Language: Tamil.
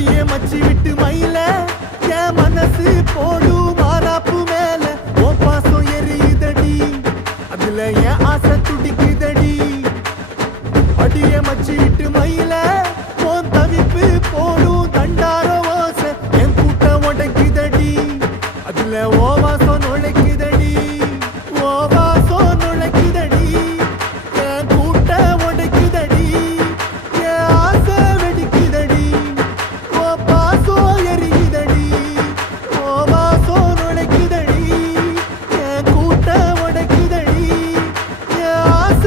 கட்டிய மச்சி விட்டு மயில. என் மனசு போடும் மாறாப்பு மேல. ஓ பாசம் எரியுதடி. அதுல என் ஆசை துடிக்குதடி. அடிய மச்சி விட்டு மயில. போன் தவிப்பு போடும் தண்டார வாச. என் கூட்ட உடைக்குதடி. அதுல ஓ வாசம் நுழைக்கு beyaz